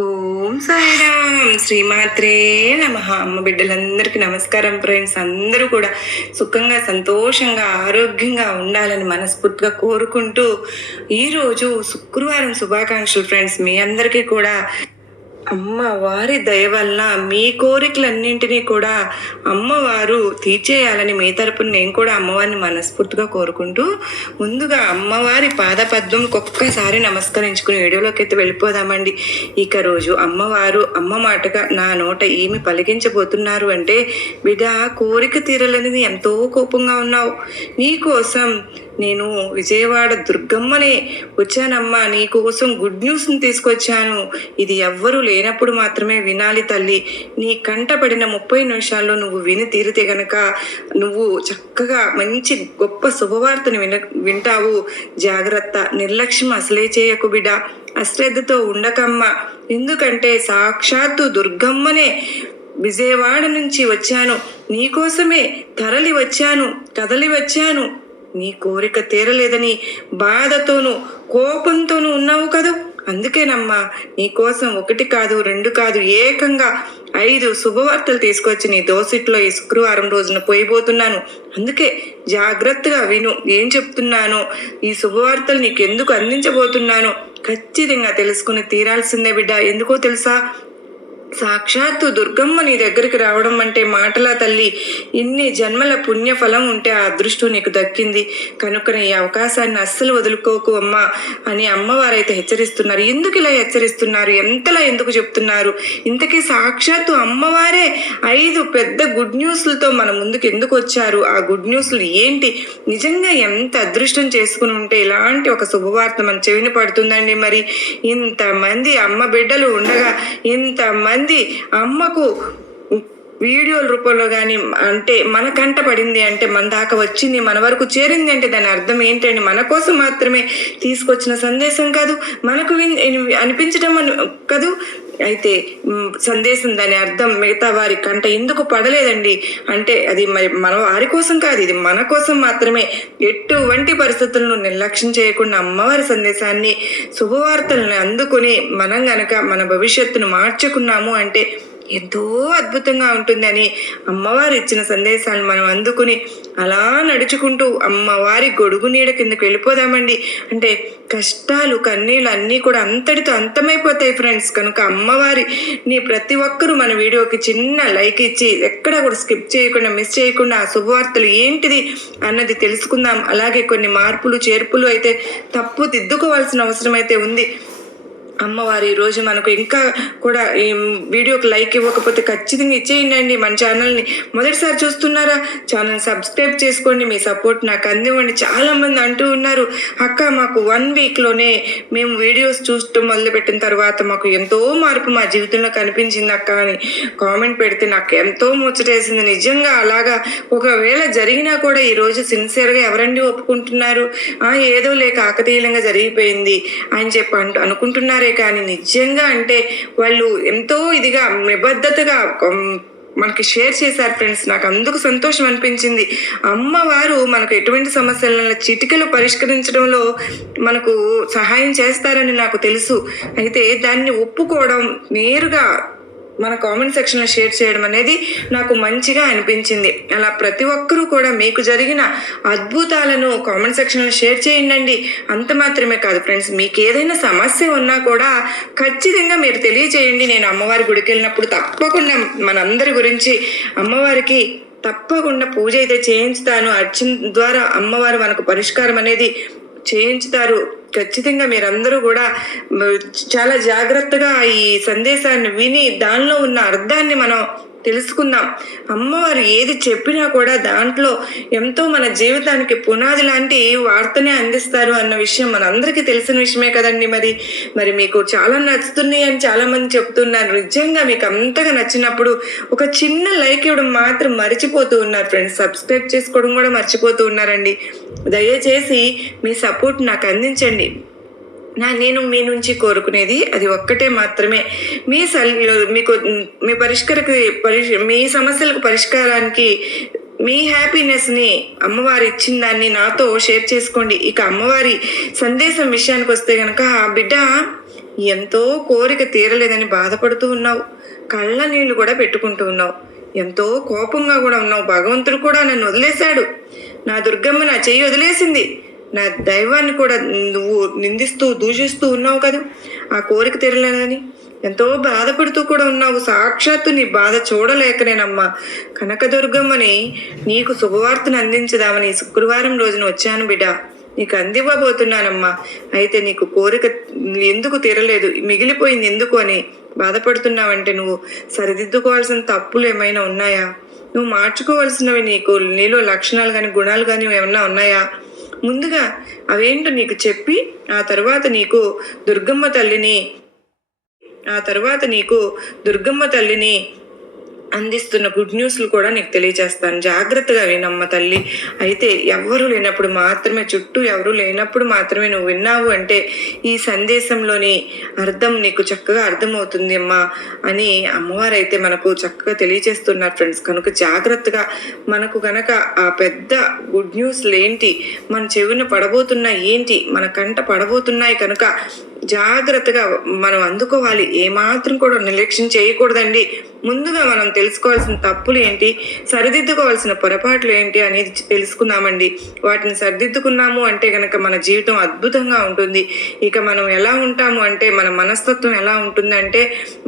ఓం సాయిరామ్ శ్రీమాత్రే నమ అమ్మ బిడ్డలందరికీ నమస్కారం ఫ్రెండ్స్ అందరూ కూడా సుఖంగా సంతోషంగా ఆరోగ్యంగా ఉండాలని మనస్ఫూర్తిగా కోరుకుంటూ ఈరోజు శుక్రవారం శుభాకాంక్షలు ఫ్రెండ్స్ మీ అందరికీ కూడా అమ్మవారి దయ వల్ల మీ కోరికలన్నింటినీ కూడా అమ్మవారు తీర్చేయాలని మీ తరపున నేను కూడా అమ్మవారిని మనస్ఫూర్తిగా కోరుకుంటూ ముందుగా అమ్మవారి పాదపద్మం ఒక్కసారి నమస్కరించుకుని వీడియోలోకి అయితే వెళ్ళిపోదామండి ఇక రోజు అమ్మవారు అమ్మ మాటగా నా నోట ఏమి పలికించబోతున్నారు అంటే విడా కోరిక తీరలనేది ఎంతో కోపంగా ఉన్నావు నీకోసం నేను విజయవాడ దుర్గమ్మనే వచ్చానమ్మా నీకోసం గుడ్ న్యూస్ని తీసుకొచ్చాను ఇది ఎవ్వరూ లేనప్పుడు మాత్రమే వినాలి తల్లి నీ కంట పడిన ముప్పై నిమిషాల్లో నువ్వు విని తీరితే గనక నువ్వు చక్కగా మంచి గొప్ప శుభవార్తను విన వింటావు జాగ్రత్త నిర్లక్ష్యం అసలే చేయకు బిడ అశ్రద్ధతో ఉండకమ్మ ఎందుకంటే సాక్షాత్తు దుర్గమ్మనే విజయవాడ నుంచి వచ్చాను నీకోసమే తరలి వచ్చాను కదలి వచ్చాను నీ కోరిక తీరలేదని బాధతోనూ కోపంతోనూ ఉన్నావు కదూ అందుకేనమ్మా నీ కోసం ఒకటి కాదు రెండు కాదు ఏకంగా ఐదు శుభవార్తలు తీసుకొచ్చి నీ దోసిట్లో ఈ శుక్రవారం రోజున పోయిపోతున్నాను అందుకే జాగ్రత్తగా విను ఏం చెప్తున్నాను ఈ శుభవార్తలు నీకు ఎందుకు అందించబోతున్నాను ఖచ్చితంగా తెలుసుకుని తీరాల్సిందే బిడ్డ ఎందుకో తెలుసా సాక్షాత్తు దుర్గమ్మ నీ దగ్గరికి రావడం అంటే మాటలా తల్లి ఇన్ని జన్మల పుణ్యఫలం ఉంటే ఆ అదృష్టం నీకు దక్కింది కనుక ఈ అవకాశాన్ని అస్సలు వదులుకోకు అమ్మా అని అమ్మవారైతే హెచ్చరిస్తున్నారు ఎందుకు ఇలా హెచ్చరిస్తున్నారు ఎంతలా ఎందుకు చెప్తున్నారు ఇంతకీ సాక్షాత్తు అమ్మవారే ఐదు పెద్ద గుడ్ న్యూస్లతో మన ముందుకు ఎందుకు వచ్చారు ఆ గుడ్ న్యూస్లు ఏంటి నిజంగా ఎంత అదృష్టం చేసుకుని ఉంటే ఇలాంటి ఒక శుభవార్త మన చెవిని పడుతుందండి మరి ఇంతమంది అమ్మ బిడ్డలు ఉండగా ఇంతమంది అంది అమ్మకు వీడియోల రూపంలో కానీ అంటే మన కంట పడింది అంటే మన దాకా వచ్చింది మన వరకు చేరింది అంటే దాని అర్థం ఏంటంటే మన కోసం మాత్రమే తీసుకొచ్చిన సందేశం కాదు మనకు అనిపించడం కదూ అయితే సందేశం దాని అర్థం మిగతా వారి కంట ఎందుకు పడలేదండి అంటే అది మరి మన వారి కోసం కాదు ఇది మన కోసం మాత్రమే ఎటువంటి పరిస్థితులను నిర్లక్ష్యం చేయకుండా అమ్మవారి సందేశాన్ని శుభవార్తలను అందుకుని మనం గనక మన భవిష్యత్తును మార్చుకున్నాము అంటే ఎంతో అద్భుతంగా ఉంటుందని అమ్మవారు ఇచ్చిన సందేశాలను మనం అందుకుని అలా నడుచుకుంటూ అమ్మవారి గొడుగు నీడ కిందకు వెళ్ళిపోదామండి అంటే కష్టాలు కన్నీళ్ళు అన్నీ కూడా అంతటితో అంతమైపోతాయి ఫ్రెండ్స్ కనుక అమ్మవారి నీ ప్రతి ఒక్కరూ మన వీడియోకి చిన్న లైక్ ఇచ్చి ఎక్కడ కూడా స్కిప్ చేయకుండా మిస్ చేయకుండా ఆ శుభవార్తలు ఏంటిది అన్నది తెలుసుకుందాం అలాగే కొన్ని మార్పులు చేర్పులు అయితే తప్పు దిద్దుకోవాల్సిన అవసరం అయితే ఉంది అమ్మవారి రోజు మనకు ఇంకా కూడా ఈ వీడియోకి లైక్ ఇవ్వకపోతే ఖచ్చితంగా ఇచ్చేయండి మన ఛానల్ని మొదటిసారి చూస్తున్నారా ఛానల్ సబ్స్క్రైబ్ చేసుకోండి మీ సపోర్ట్ నాకు అందివ్వండి చాలామంది అంటూ ఉన్నారు అక్క మాకు వన్ వీక్లోనే మేము వీడియోస్ చూస్తూ మొదలుపెట్టిన తర్వాత మాకు ఎంతో మార్పు మా జీవితంలో కనిపించింది అక్క అని కామెంట్ పెడితే నాకు ఎంతో ముచ్చటేసింది నిజంగా అలాగా ఒకవేళ జరిగినా కూడా ఈరోజు సిన్సియర్గా ఎవరండి ఒప్పుకుంటున్నారు ఏదో లేక ఆకతీయంగా జరిగిపోయింది అని చెప్పి అంటూ అనుకుంటున్నారే ఉంటాయి కానీ నిజంగా అంటే వాళ్ళు ఎంతో ఇదిగా నిబద్ధతగా మనకి షేర్ చేశారు ఫ్రెండ్స్ నాకు అందుకు సంతోషం అనిపించింది అమ్మవారు మనకు ఎటువంటి సమస్యలను చిటికలు పరిష్కరించడంలో మనకు సహాయం చేస్తారని నాకు తెలుసు అయితే దాన్ని ఒప్పుకోవడం నేరుగా మన కామెంట్ సెక్షన్లో షేర్ చేయడం అనేది నాకు మంచిగా అనిపించింది అలా ప్రతి ఒక్కరూ కూడా మీకు జరిగిన అద్భుతాలను కామెంట్ సెక్షన్లో షేర్ చేయండి అంత మాత్రమే కాదు ఫ్రెండ్స్ మీకు ఏదైనా సమస్య ఉన్నా కూడా ఖచ్చితంగా మీరు తెలియజేయండి నేను అమ్మవారి గుడికి వెళ్ళినప్పుడు తప్పకుండా మనందరి గురించి అమ్మవారికి తప్పకుండా పూజ అయితే చేయించుతాను అర్చన ద్వారా అమ్మవారు మనకు పరిష్కారం అనేది చేయించుతారు ఖచ్చితంగా మీరందరూ కూడా చాలా జాగ్రత్తగా ఈ సందేశాన్ని విని దానిలో ఉన్న అర్థాన్ని మనం తెలుసుకుందాం అమ్మవారు ఏది చెప్పినా కూడా దాంట్లో ఎంతో మన జీవితానికి పునాది లాంటి వార్తనే అందిస్తారు అన్న విషయం మనందరికీ తెలిసిన విషయమే కదండి మరి మరి మీకు చాలా నచ్చుతున్నాయి అని చాలామంది చెప్తున్నారు నిజంగా మీకు అంతగా నచ్చినప్పుడు ఒక చిన్న లైక్ ఇవ్వడం మాత్రం మర్చిపోతూ ఉన్నారు ఫ్రెండ్స్ సబ్స్క్రైబ్ చేసుకోవడం కూడా మర్చిపోతూ ఉన్నారండి దయచేసి మీ సపోర్ట్ నాకు అందించండి నా నేను మీ నుంచి కోరుకునేది అది ఒక్కటే మాత్రమే మీ సల్ మీకు మీ పరిష్కరకు పరిష్ మీ సమస్యలకు పరిష్కారానికి మీ హ్యాపీనెస్ని అమ్మవారు ఇచ్చిన దాన్ని నాతో షేర్ చేసుకోండి ఇక అమ్మవారి సందేశం విషయానికి వస్తే కనుక బిడ్డ ఎంతో కోరిక తీరలేదని బాధపడుతూ ఉన్నావు కళ్ళ నీళ్లు కూడా పెట్టుకుంటూ ఉన్నావు ఎంతో కోపంగా కూడా ఉన్నావు భగవంతుడు కూడా నన్ను వదిలేశాడు నా దుర్గమ్మ నా చెయ్యి వదిలేసింది నా దైవాన్ని కూడా నువ్వు నిందిస్తూ దూషిస్తూ ఉన్నావు కదా ఆ కోరిక తీరలేదని ఎంతో బాధపడుతూ కూడా ఉన్నావు సాక్షాత్తు నీ బాధ చూడలేకనేనమ్మా కనకదుర్గమ్మని నీకు శుభవార్తను అందించదామని శుక్రవారం రోజున వచ్చాను బిడ్డ నీకు అందివ్వబోతున్నానమ్మా అయితే నీకు కోరిక ఎందుకు తీరలేదు మిగిలిపోయింది ఎందుకు అని బాధపడుతున్నావంటే నువ్వు సరిదిద్దుకోవాల్సిన తప్పులు ఏమైనా ఉన్నాయా నువ్వు మార్చుకోవాల్సినవి నీకు నీలో లక్షణాలు కానీ గుణాలు కానీ ఏమన్నా ఉన్నాయా ముందుగా అవేంటో నీకు చెప్పి ఆ తర్వాత నీకు దుర్గమ్మ తల్లిని ఆ తర్వాత నీకు దుర్గమ్మ తల్లిని అందిస్తున్న గుడ్ న్యూస్లు కూడా నీకు తెలియజేస్తాను జాగ్రత్తగా వినమ్మ తల్లి అయితే ఎవరు లేనప్పుడు మాత్రమే చుట్టూ ఎవరు లేనప్పుడు మాత్రమే నువ్వు విన్నావు అంటే ఈ సందేశంలోని అర్థం నీకు చక్కగా అర్థమవుతుంది అమ్మా అని అమ్మవారు అయితే మనకు చక్కగా తెలియజేస్తున్నారు ఫ్రెండ్స్ కనుక జాగ్రత్తగా మనకు కనుక ఆ పెద్ద గుడ్ న్యూస్లు ఏంటి మన చెవిన పడబోతున్నాయి ఏంటి మన కంట పడబోతున్నాయి కనుక జాగ్రత్తగా మనం అందుకోవాలి ఏమాత్రం కూడా నిర్లక్ష్యం చేయకూడదండి ముందుగా మనం తెలుసుకోవాల్సిన తప్పులు ఏంటి సరిదిద్దుకోవాల్సిన పొరపాట్లు ఏంటి అనేది తెలుసుకున్నామండి వాటిని సరిదిద్దుకున్నాము అంటే కనుక మన జీవితం అద్భుతంగా ఉంటుంది ఇక మనం ఎలా ఉంటాము అంటే మన మనస్తత్వం ఎలా ఉంటుందంటే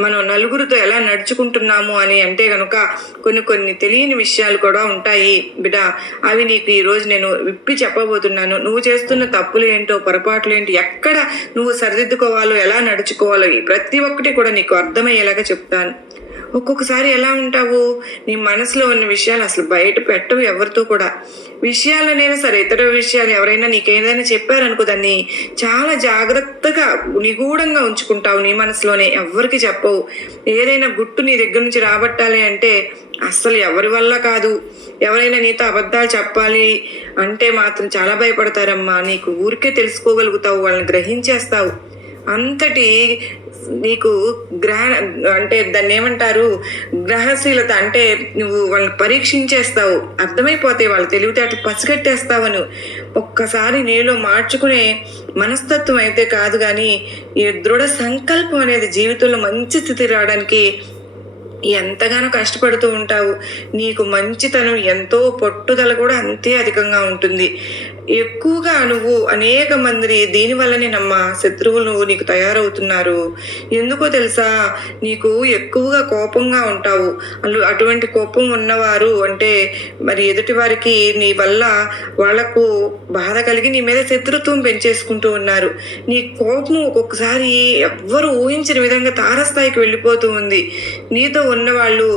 మనం నలుగురితో ఎలా నడుచుకుంటున్నాము అని అంటే కనుక కొన్ని కొన్ని తెలియని విషయాలు కూడా ఉంటాయి బిడ్డ అవి నీకు ఈరోజు నేను విప్పి చెప్పబోతున్నాను నువ్వు చేస్తున్న తప్పులు ఏంటో పొరపాట్లు ఏంటి ఎక్కడ నువ్వు సరిది సరిదిద్దుకోవాలో ఎలా నడుచుకోవాలో ప్రతి ఒక్కటి కూడా నీకు అర్థమయ్యేలాగా చెప్తాను ఒక్కొక్కసారి ఎలా ఉంటావు నీ మనసులో ఉన్న విషయాలు అసలు బయట పెట్టవు ఎవరితో కూడా విషయాలనైనా సరే ఇతర విషయాలు ఎవరైనా నీకు ఏదైనా చెప్పారనుకో దాన్ని చాలా జాగ్రత్తగా నిగూఢంగా ఉంచుకుంటావు నీ మనసులోనే ఎవరికి చెప్పవు ఏదైనా గుట్టు నీ దగ్గర నుంచి రాబట్టాలి అంటే అస్సలు ఎవరి వల్ల కాదు ఎవరైనా నీతో అబద్ధాలు చెప్పాలి అంటే మాత్రం చాలా భయపడతారమ్మా నీకు ఊరికే తెలుసుకోగలుగుతావు వాళ్ళని గ్రహించేస్తావు అంతటి నీకు గ్రహ అంటే దాన్ని ఏమంటారు గ్రహశీలత అంటే నువ్వు వాళ్ళని పరీక్షించేస్తావు అర్థమైపోతాయి వాళ్ళు తెలివితేటలు అని ఒక్కసారి నీలో మార్చుకునే మనస్తత్వం అయితే కాదు కానీ ఈ దృఢ సంకల్పం అనేది జీవితంలో మంచి స్థితి రావడానికి ఎంతగానో కష్టపడుతూ ఉంటావు నీకు మంచితనం ఎంతో పట్టుదల కూడా అంతే అధికంగా ఉంటుంది ఎక్కువగా నువ్వు అనేక మందిని దీని నమ్మ శత్రువులు నువ్వు నీకు తయారవుతున్నారు ఎందుకో తెలుసా నీకు ఎక్కువగా కోపంగా ఉంటావు అటువంటి కోపం ఉన్నవారు అంటే మరి ఎదుటి వారికి నీ వల్ల వాళ్లకు బాధ కలిగి నీ మీద శత్రుత్వం పెంచేసుకుంటూ ఉన్నారు నీ కోపం ఒక్కొక్కసారి ఎవ్వరు ఊహించిన విధంగా తారస్థాయికి వెళ్ళిపోతూ ఉంది నీతో ఉన్నవాళ్ళు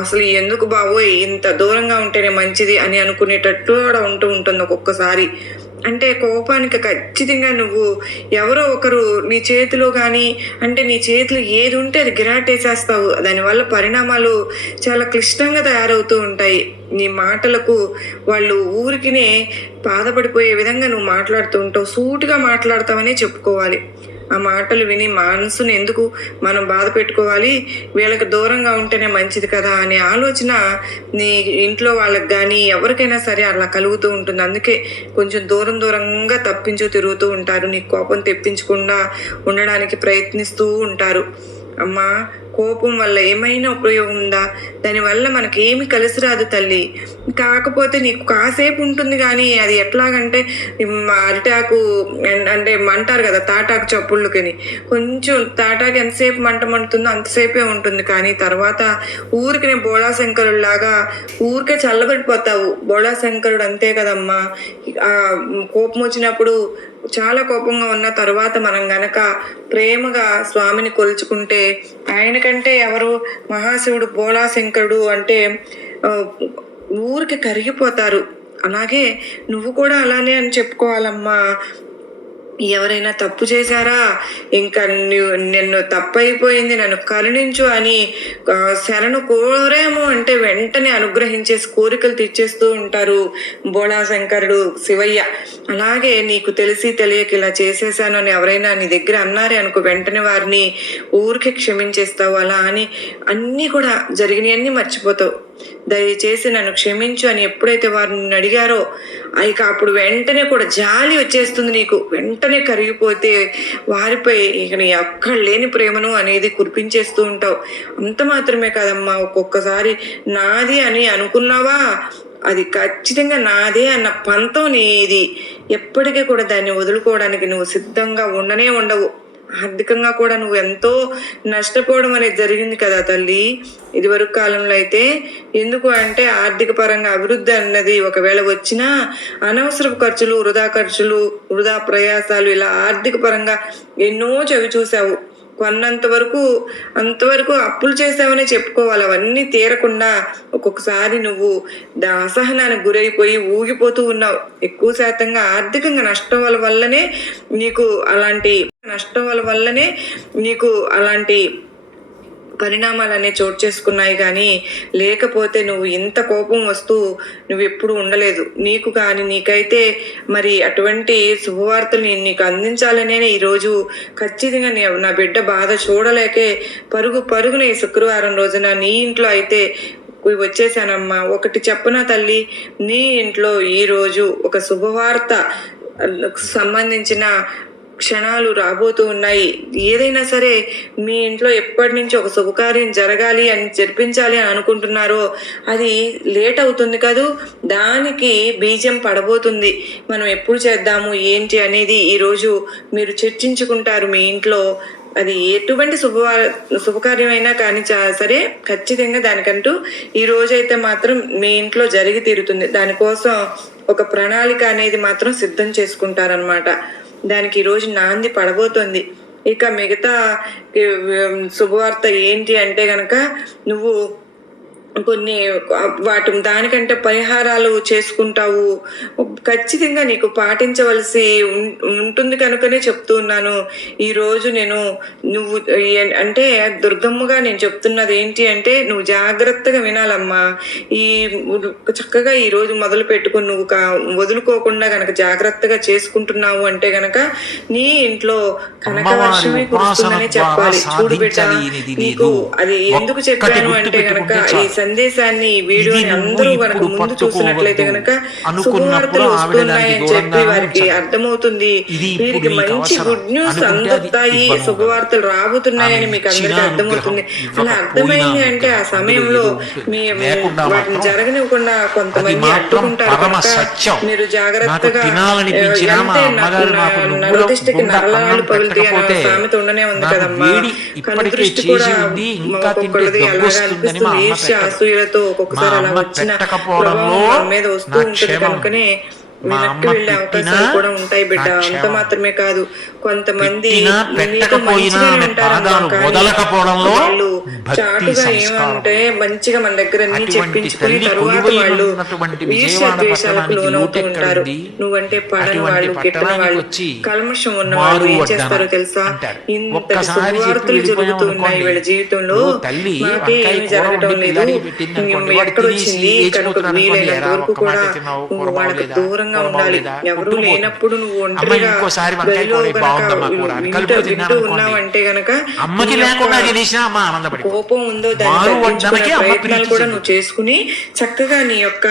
అసలు ఎందుకు బాబోయ్ ఇంత దూరంగా ఉంటేనే మంచిది అని అనుకునేటట్టు కూడా ఉంటూ ఉంటుంది ఒక్కొక్కసారి అంటే కోపానికి ఖచ్చితంగా నువ్వు ఎవరో ఒకరు నీ చేతిలో కానీ అంటే నీ చేతిలో ఏది ఉంటే అది గిరాటేసేస్తావు దానివల్ల పరిణామాలు చాలా క్లిష్టంగా తయారవుతూ ఉంటాయి నీ మాటలకు వాళ్ళు ఊరికినే బాధపడిపోయే విధంగా నువ్వు మాట్లాడుతూ ఉంటావు సూటుగా మాట్లాడతావనే చెప్పుకోవాలి ఆ మాటలు విని మనసును ఎందుకు మనం బాధ పెట్టుకోవాలి వీళ్ళకి దూరంగా ఉంటేనే మంచిది కదా అనే ఆలోచన నీ ఇంట్లో వాళ్ళకి కానీ ఎవరికైనా సరే అలా కలుగుతూ ఉంటుంది అందుకే కొంచెం దూరం దూరంగా తప్పించు తిరుగుతూ ఉంటారు నీ కోపం తెప్పించకుండా ఉండడానికి ప్రయత్నిస్తూ ఉంటారు అమ్మా కోపం వల్ల ఏమైనా ఉపయోగం ఉందా దానివల్ల ఏమి కలిసి రాదు తల్లి కాకపోతే నీకు కాసేపు ఉంటుంది కానీ అది ఎట్లాగంటే అరిటాకు అంటే అంటారు కదా తాటాకు చప్పుళ్ళుకని కొంచెం తాటాకు ఎంతసేపు మంట మండుతుందో అంతసేపే ఉంటుంది కానీ తర్వాత ఊరికి నేను బోళాశంకరుడు లాగా ఊరికే చల్లబడిపోతావు బోళాశంకరుడు అంతే కదమ్మా కోపం వచ్చినప్పుడు చాలా కోపంగా ఉన్న తరువాత మనం గనక ప్రేమగా స్వామిని కొలుచుకుంటే ఆయన కంటే ఎవరు మహాశివుడు బోళాశంకరుడు అంటే ఊరికి కరిగిపోతారు అలాగే నువ్వు కూడా అలానే అని చెప్పుకోవాలమ్మా ఎవరైనా తప్పు చేశారా ఇంకా నిన్ను తప్పైపోయింది నన్ను కరుణించు అని శరణు కోరేమో అంటే వెంటనే అనుగ్రహించే కోరికలు తెచ్చేస్తూ ఉంటారు బోళా శంకరుడు శివయ్య అలాగే నీకు తెలిసి తెలియక ఇలా చేసేసాను అని ఎవరైనా నీ దగ్గర అన్నారే అనుకో వెంటనే వారిని ఊరికే క్షమించేస్తావు అలా అని అన్నీ కూడా జరిగినవన్నీ మర్చిపోతావు దయచేసి నన్ను క్షమించు అని ఎప్పుడైతే వారు నిన్ను అడిగారో ఇక అప్పుడు వెంటనే కూడా జాలి వచ్చేస్తుంది నీకు వెంటనే కరిగిపోతే వారిపై ఇక నీ అక్కడ లేని ప్రేమను అనేది కురిపించేస్తూ ఉంటావు అంత మాత్రమే కాదమ్మా ఒక్కొక్కసారి నాది అని అనుకున్నావా అది ఖచ్చితంగా నాదే అన్న పంతం నీది ఎప్పటికీ కూడా దాన్ని వదులుకోవడానికి నువ్వు సిద్ధంగా ఉండనే ఉండవు ఆర్థికంగా కూడా నువ్వు ఎంతో నష్టపోవడం అనేది జరిగింది కదా తల్లి ఇదివరకు కాలంలో అయితే ఎందుకు అంటే ఆర్థిక పరంగా అభివృద్ధి అన్నది ఒకవేళ వచ్చినా అనవసరపు ఖర్చులు వృధా ఖర్చులు వృధా ప్రయాసాలు ఇలా ఆర్థిక పరంగా ఎన్నో చవి చూసావు కొన్నంత వరకు అంతవరకు అప్పులు చేసావని చెప్పుకోవాలి అవన్నీ తీరకుండా ఒక్కొక్కసారి నువ్వు అసహనానికి గురైపోయి ఊగిపోతూ ఉన్నావు ఎక్కువ శాతంగా ఆర్థికంగా నష్టం వల్ల వల్లనే నీకు అలాంటి నష్టం వల్ల వల్లనే నీకు అలాంటి పరిణామాలు అనేవి చోటు చేసుకున్నాయి కానీ లేకపోతే నువ్వు ఇంత కోపం వస్తూ నువ్వు ఎప్పుడు ఉండలేదు నీకు కానీ నీకైతే మరి అటువంటి శుభవార్తలు నేను నీకు అందించాలనే ఈరోజు ఖచ్చితంగా నా బిడ్డ బాధ చూడలేకే పరుగు పరుగున ఈ శుక్రవారం రోజున నీ ఇంట్లో అయితే వచ్చేసానమ్మా ఒకటి చెప్పన తల్లి నీ ఇంట్లో ఈరోజు ఒక శుభవార్త సంబంధించిన క్షణాలు రాబోతూ ఉన్నాయి ఏదైనా సరే మీ ఇంట్లో ఎప్పటి నుంచి ఒక శుభకార్యం జరగాలి అని జరిపించాలి అని అనుకుంటున్నారో అది లేట్ అవుతుంది కాదు దానికి బీజం పడబోతుంది మనం ఎప్పుడు చేద్దాము ఏంటి అనేది ఈరోజు మీరు చర్చించుకుంటారు మీ ఇంట్లో అది ఎటువంటి శుభ శుభకార్యమైనా కానీ సరే ఖచ్చితంగా దానికంటూ ఈ రోజైతే మాత్రం మీ ఇంట్లో జరిగి తీరుతుంది దానికోసం ఒక ప్రణాళిక అనేది మాత్రం సిద్ధం చేసుకుంటారనమాట దానికి ఈరోజు నాంది పడబోతోంది ఇక మిగతా శుభవార్త ఏంటి అంటే గనక నువ్వు కొన్ని వాటి దానికంటే పరిహారాలు చేసుకుంటావు ఖచ్చితంగా నీకు పాటించవలసి ఉంటుంది కనుకనే చెప్తున్నాను ఈరోజు నేను నువ్వు అంటే దుర్గమ్మగా నేను చెప్తున్నది ఏంటి అంటే నువ్వు జాగ్రత్తగా వినాలమ్మా ఈ చక్కగా ఈరోజు మొదలు పెట్టుకుని నువ్వు కా వదులుకోకుండా గనక జాగ్రత్తగా చేసుకుంటున్నావు అంటే గనక నీ ఇంట్లో కనక వర్షమే కురుస్తుందనే చెప్పాలి చూడు బిడ్డ నీకు అది ఎందుకు చెప్పాను అంటే గనక ఈ సందేశాన్ని ఈ వీడియోని అందరూ మనకు ముందు చూసినట్లయితే కనుక శుభవార్తలు వస్తున్నాయని చెప్పి వారికి అర్థమవుతుంది వీరికి మంచి గుడ్ న్యూస్ అందుతాయి శుభవార్తలు రాబోతున్నాయని మీకు అందరికీ అర్థమవుతుంది అలా అర్థమైంది అంటే ఆ సమయంలో మీ వాటిని జరగనివ్వకుండా కొంతమంది అడ్డుకుంటారు మీరు జాగ్రత్తగా నిర్దిష్టకి నరలాలు పగులుతాయి అనే సామెత ఉండనే ఉంది కదమ్మా దృష్టి కూడా ఒక్కొక్కటి అలాగా అనిపిస్తుంది ఏషియా అసూయలతో ఒక్కొక్కసారి అలా వచ్చిన మీద వస్తూ ఉంటుంది కనుకనే వెనక్కి వెళ్ళే అవకాశాలు కూడా ఉంటాయి బిడ్డ అంత మాత్రమే కాదు కొంతమంది వాళ్ళు చాటుగా ఏమంటే మంచిగా మన దగ్గర అన్ని చెప్పించుకుని తర్వాత వాళ్ళు ఈర్ష్యద్వేషాలకు లోనవుతూ ఉంటారు నువ్వంటే పడని వాళ్ళు గిట్టని వాళ్ళు కల్మషం ఉన్న వాళ్ళు ఏం చేస్తారో తెలుసా ఇంత సువార్తలు జరుగుతూ ఉన్నాయి వీళ్ళ జీవితంలో మాకే ఏమి జరగటం లేదు ఎక్కడొచ్చింది కనుక వీలైనంత వరకు కూడా వాళ్ళకి దూరం ఉండాలి ఎవరు లేనప్పుడు నువ్వు ఒంటరిగా ఉన్నావంటే గనక కోపం ఉందో ప్రయత్నాలు కూడా నువ్వు చేసుకుని చక్కగా నీ యొక్క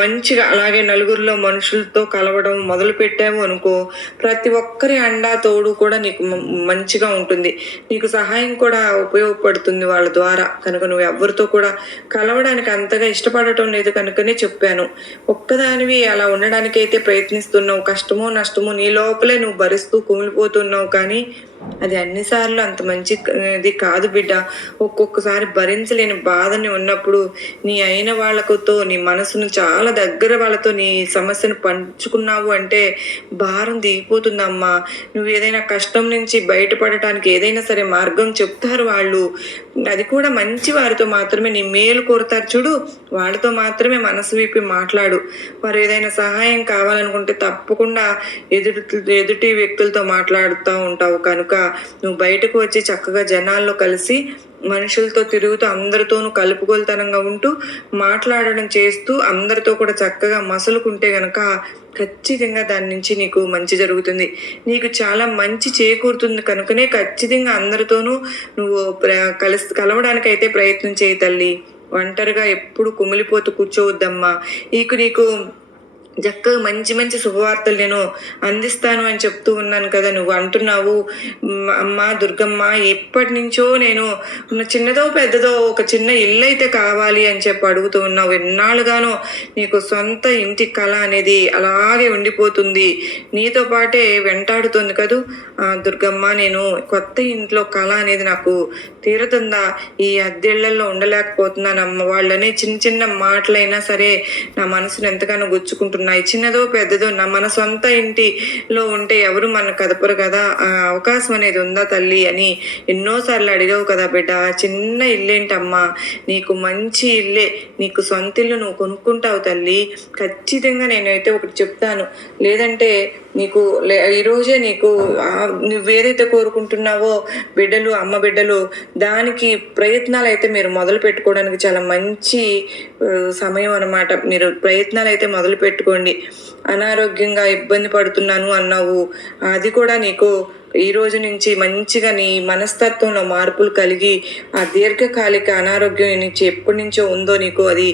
మంచిగా అలాగే నలుగురిలో మనుషులతో కలవడం మొదలు పెట్టావు అనుకో ప్రతి ఒక్కరి అండా తోడు కూడా నీకు మంచిగా ఉంటుంది నీకు సహాయం కూడా ఉపయోగపడుతుంది వాళ్ళ ద్వారా కనుక నువ్వు ఎవరితో కూడా కలవడానికి అంతగా ఇష్టపడటం లేదు కనుకనే చెప్పాను ఒక్కదానివి అలా ఉండడానికైతే ప్రయత్నిస్తున్నావు కష్టమో నష్టమో నీ లోపలే నువ్వు భరిస్తూ కుమిలిపోతున్నావు కానీ అది అన్నిసార్లు అంత మంచిది కాదు బిడ్డ ఒక్కొక్కసారి భరించలేని బాధని ఉన్నప్పుడు నీ అయిన వాళ్ళతో నీ మనసును చాలా దగ్గర వాళ్ళతో నీ సమస్యను పంచుకున్నావు అంటే భారం దిగిపోతుందమ్మా నువ్వు ఏదైనా కష్టం నుంచి బయటపడటానికి ఏదైనా సరే మార్గం చెప్తారు వాళ్ళు అది కూడా మంచి వారితో మాత్రమే నీ మేలు కోరుతారు చూడు వాళ్ళతో మాత్రమే మనసు విప్పి మాట్లాడు వారు ఏదైనా సహాయం కావాలనుకుంటే తప్పకుండా ఎదుటి ఎదుటి వ్యక్తులతో మాట్లాడుతూ ఉంటావు కనుక కనుక నువ్వు బయటకు వచ్చి చక్కగా జనాల్లో కలిసి మనుషులతో తిరుగుతూ అందరితోనూ కలుపుగోలుతనంగా ఉంటూ మాట్లాడడం చేస్తూ అందరితో కూడా చక్కగా మసలుకుంటే గనక ఖచ్చితంగా దాని నుంచి నీకు మంచి జరుగుతుంది నీకు చాలా మంచి చేకూరుతుంది కనుకనే ఖచ్చితంగా అందరితోనూ నువ్వు కలిసి కలవడానికైతే ప్రయత్నం చేయి తల్లి ఒంటరిగా ఎప్పుడు కుమిలిపోతూ కూర్చోవద్దమ్మా నీకు నీకు చక్కగా మంచి మంచి శుభవార్తలు నేను అందిస్తాను అని చెప్తూ ఉన్నాను కదా నువ్వు అంటున్నావు అమ్మ దుర్గమ్మ ఎప్పటి నుంచో నేను చిన్నదో పెద్దదో ఒక చిన్న ఇల్లు అయితే కావాలి అని చెప్పి అడుగుతూ ఉన్నావు ఎన్నాళ్ళుగానో నీకు సొంత ఇంటి కళ అనేది అలాగే ఉండిపోతుంది నీతో పాటే వెంటాడుతుంది కదూ దుర్గమ్మ నేను కొత్త ఇంట్లో కళ అనేది నాకు తీరుతుందా ఈ అద్దెళ్లలో ఉండలేకపోతున్నానమ్మ వాళ్ళనే చిన్న చిన్న మాటలైనా సరే నా మనసును ఎంతగానో గుచ్చుకుంటున్నాయి చిన్నదో పెద్దదో నా మన సొంత ఇంటిలో ఉంటే ఎవరు మన కదపరు కదా ఆ అవకాశం అనేది ఉందా తల్లి అని ఎన్నోసార్లు అడిగావు కదా బిడ్డ చిన్న ఇల్లేంటమ్మా నీకు మంచి ఇల్లే నీకు సొంత ఇల్లు నువ్వు కొనుక్కుంటావు తల్లి ఖచ్చితంగా నేనైతే ఒకటి చెప్తాను లేదంటే నీకు ఈరోజే నీకు నువ్వేదైతే కోరుకుంటున్నావో బిడ్డలు అమ్మ బిడ్డలు దానికి ప్రయత్నాలు అయితే మీరు మొదలు పెట్టుకోవడానికి చాలా మంచి సమయం అనమాట మీరు ప్రయత్నాలు అయితే మొదలు పెట్టుకోండి అనారోగ్యంగా ఇబ్బంది పడుతున్నాను అన్నావు అది కూడా నీకు ఈ రోజు నుంచి మంచిగా నీ మనస్తత్వంలో మార్పులు కలిగి ఆ దీర్ఘకాలిక అనారోగ్యం నుంచి ఎప్పటి నుంచో ఉందో నీకు అది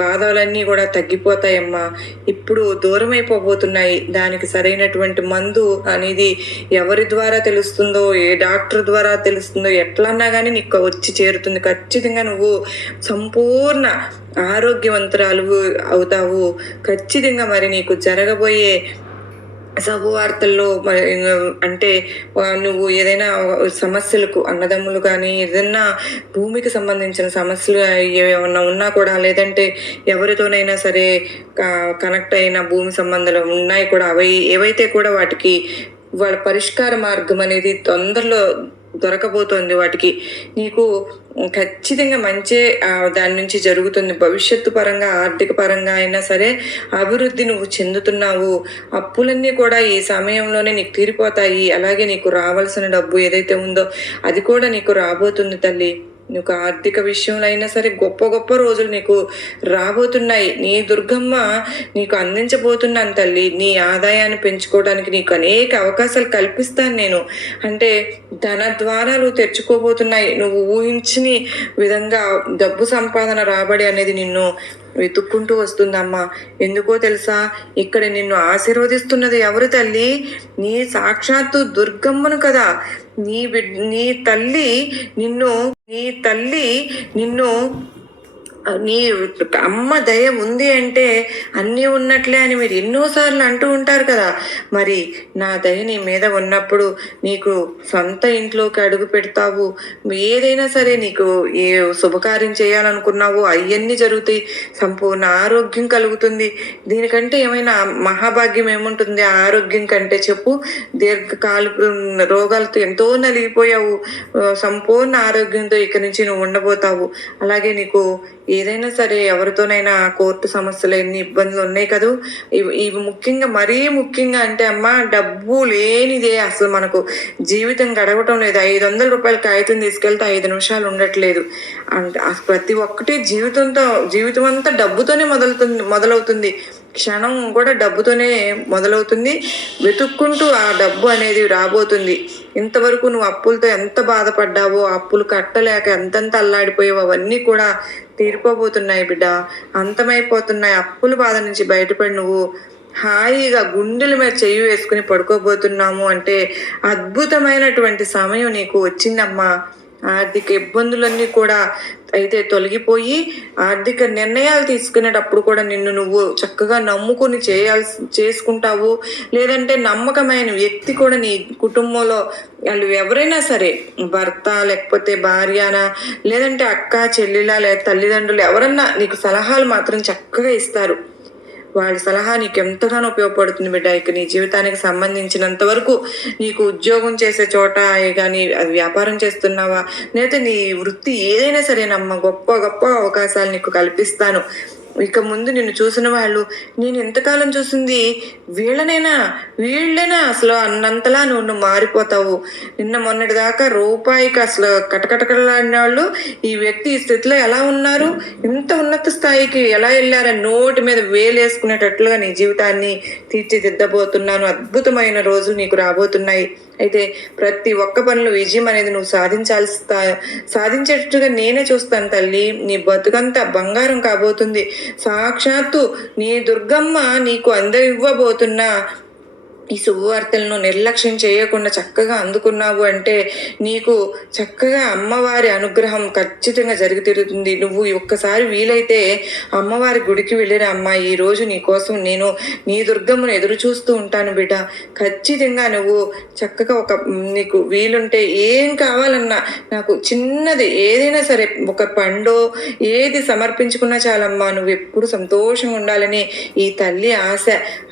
బాధలన్నీ కూడా తగ్గిపోతాయమ్మా ఇప్పుడు దూరం అయిపోబోతున్నాయి దానికి సరైనటువంటి మందు అనేది ఎవరి ద్వారా తెలుస్తుందో ఏ డాక్టర్ ద్వారా తెలుస్తుందో ఎట్లన్నా కానీ నీకు వచ్చి చేరుతుంది ఖచ్చితంగా నువ్వు సంపూర్ణ ఆరోగ్యవంతురాలు అవుతావు ఖచ్చితంగా మరి నీకు జరగబోయే సహవార్తల్లో అంటే నువ్వు ఏదైనా సమస్యలకు అన్నదమ్ములు కానీ ఏదైనా భూమికి సంబంధించిన సమస్యలు ఏమైనా ఉన్నా కూడా లేదంటే ఎవరితోనైనా సరే కనెక్ట్ అయిన భూమి సంబంధాలు ఉన్నాయి కూడా అవి ఏవైతే కూడా వాటికి వాళ్ళ పరిష్కార మార్గం అనేది తొందరలో దొరకబోతోంది వాటికి నీకు ఖచ్చితంగా మంచే దాని నుంచి జరుగుతుంది భవిష్యత్తు పరంగా ఆర్థిక పరంగా అయినా సరే అభివృద్ధి నువ్వు చెందుతున్నావు అప్పులన్నీ కూడా ఈ సమయంలోనే నీకు తీరిపోతాయి అలాగే నీకు రావాల్సిన డబ్బు ఏదైతే ఉందో అది కూడా నీకు రాబోతుంది తల్లి నీకు ఆర్థిక విషయంలో అయినా సరే గొప్ప గొప్ప రోజులు నీకు రాబోతున్నాయి నీ దుర్గమ్మ నీకు అందించబోతున్నాను తల్లి నీ ఆదాయాన్ని పెంచుకోవడానికి నీకు అనేక అవకాశాలు కల్పిస్తాను నేను అంటే ధన ద్వారాలు తెచ్చుకోబోతున్నాయి నువ్వు ఊహించని విధంగా డబ్బు సంపాదన రాబడి అనేది నిన్ను వెతుక్కుంటూ వస్తుందమ్మా ఎందుకో తెలుసా ఇక్కడ నిన్ను ఆశీర్వదిస్తున్నది ఎవరు తల్లి నీ సాక్షాత్తు దుర్గమ్మను కదా నీ నీ తల్లి నిన్ను నీ తల్లి నిన్ను నీ అమ్మ దయ ఉంది అంటే అన్నీ ఉన్నట్లే అని మీరు ఎన్నోసార్లు అంటూ ఉంటారు కదా మరి నా దయ నీ మీద ఉన్నప్పుడు నీకు సొంత ఇంట్లోకి అడుగు పెడతావు ఏదైనా సరే నీకు ఏ శుభకార్యం చేయాలనుకున్నావు అవన్నీ జరుగుతాయి సంపూర్ణ ఆరోగ్యం కలుగుతుంది దీనికంటే ఏమైనా మహాభాగ్యం ఏముంటుంది ఆరోగ్యం కంటే చెప్పు దీర్ఘకాల రోగాలతో ఎంతో నలిగిపోయావు సంపూర్ణ ఆరోగ్యంతో ఇక్కడి నుంచి నువ్వు ఉండబోతావు అలాగే నీకు ఏదైనా సరే ఎవరితోనైనా కోర్టు సమస్యలు ఎన్ని ఇబ్బందులు ఉన్నాయి కదూ ఇవి ముఖ్యంగా మరీ ముఖ్యంగా అంటే అమ్మ డబ్బు లేనిదే అసలు మనకు జీవితం గడవటం లేదు ఐదు వందల రూపాయల కాగితం తీసుకెళ్తే ఐదు నిమిషాలు ఉండట్లేదు అంటే ప్రతి ఒక్కటి జీవితంతో జీవితం అంతా డబ్బుతోనే మొదలుతుంది మొదలవుతుంది క్షణం కూడా డబ్బుతోనే మొదలవుతుంది వెతుక్కుంటూ ఆ డబ్బు అనేది రాబోతుంది ఇంతవరకు నువ్వు అప్పులతో ఎంత బాధపడ్డావో అప్పులు కట్టలేక ఎంతెంత అల్లాడిపోయావు అవన్నీ కూడా తీరిపోబోతున్నాయి బిడ్డ అంతమైపోతున్నాయి అప్పుల బాధ నుంచి బయటపడి నువ్వు హాయిగా గుండెల మీద చెయ్యి వేసుకుని పడుకోబోతున్నాము అంటే అద్భుతమైనటువంటి సమయం నీకు వచ్చిందమ్మా ఆర్థిక ఇబ్బందులన్నీ కూడా అయితే తొలగిపోయి ఆర్థిక నిర్ణయాలు తీసుకునేటప్పుడు కూడా నిన్ను నువ్వు చక్కగా నమ్ముకొని చేయాల్సి చేసుకుంటావు లేదంటే నమ్మకమైన వ్యక్తి కూడా నీ కుటుంబంలో వాళ్ళు ఎవరైనా సరే భర్త లేకపోతే భార్యన లేదంటే అక్క చెల్లెల లేదా తల్లిదండ్రులు ఎవరన్నా నీకు సలహాలు మాత్రం చక్కగా ఇస్తారు వాళ్ళ సలహా నీకు ఎంతగానో ఉపయోగపడుతుంది బిడ్డ ఇక నీ జీవితానికి సంబంధించినంత వరకు నీకు ఉద్యోగం చేసే చోట కానీ అది వ్యాపారం చేస్తున్నావా లేదా నీ వృత్తి ఏదైనా సరేనమ్మా గొప్ప గొప్ప అవకాశాలు నీకు కల్పిస్తాను ఇక ముందు నిన్ను చూసిన వాళ్ళు నేను ఎంతకాలం చూసింది వీళ్ళనైనా వీళ్ళైనా అసలు అన్నంతలా నువ్వు నువ్వు మారిపోతావు నిన్న మొన్నటిదాకా రూపాయికి అసలు కటకటకలాడిన వాళ్ళు ఈ వ్యక్తి ఈ స్థితిలో ఎలా ఉన్నారు ఇంత ఉన్నత స్థాయికి ఎలా వెళ్ళారని నోటి మీద వేలేసుకునేటట్లుగా నీ జీవితాన్ని తీర్చిదిద్దబోతున్నాను అద్భుతమైన రోజు నీకు రాబోతున్నాయి అయితే ప్రతి ఒక్క పనులు విజయం అనేది నువ్వు సాధించాల్సి సాధించేటట్టుగా నేనే చూస్తాను తల్లి నీ బతుకంతా బంగారం కాబోతుంది సాక్షాత్తు నీ దుర్గమ్మ నీకు అందరివ్వబోతున్నా ఈ శుభవార్తలను నిర్లక్ష్యం చేయకుండా చక్కగా అందుకున్నావు అంటే నీకు చక్కగా అమ్మవారి అనుగ్రహం ఖచ్చితంగా జరిగి తిరుగుతుంది నువ్వు ఒక్కసారి వీలైతే అమ్మవారి గుడికి వెళ్ళిన అమ్మ ఈరోజు నీ కోసం నేను నీ దుర్గమ్మను ఎదురు చూస్తూ ఉంటాను బిడ్డ ఖచ్చితంగా నువ్వు చక్కగా ఒక నీకు వీలుంటే ఏం కావాలన్నా నాకు చిన్నది ఏదైనా సరే ఒక పండో ఏది సమర్పించుకున్నా చాలమ్మా నువ్వు ఎప్పుడు సంతోషంగా ఉండాలని ఈ తల్లి ఆశ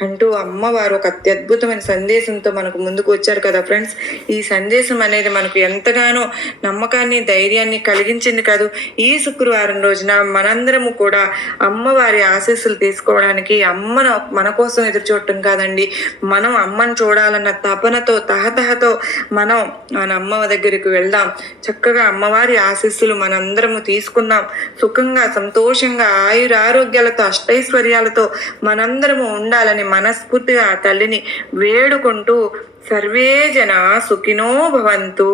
అంటూ అమ్మవారు ఒక అత్యద్భుతం అద్భుతమైన సందేశంతో మనకు ముందుకు వచ్చారు కదా ఫ్రెండ్స్ ఈ సందేశం అనేది మనకు ఎంతగానో నమ్మకాన్ని ధైర్యాన్ని కలిగించింది కాదు ఈ శుక్రవారం రోజున మనందరము కూడా అమ్మవారి ఆశీస్సులు తీసుకోవడానికి అమ్మను మన కోసం ఎదురు చూడటం కాదండి మనం అమ్మను చూడాలన్న తపనతో తహతహతో మనం మన అమ్మ దగ్గరికి వెళ్దాం చక్కగా అమ్మవారి ఆశీస్సులు మనందరము తీసుకుందాం సుఖంగా సంతోషంగా ఆయుర ఆరోగ్యాలతో అష్టైశ్వర్యాలతో మనందరము ఉండాలని మనస్ఫూర్తిగా ఆ తల్లిని వేడుకుంటూ సర్వే జనా సుఖినో భవంతు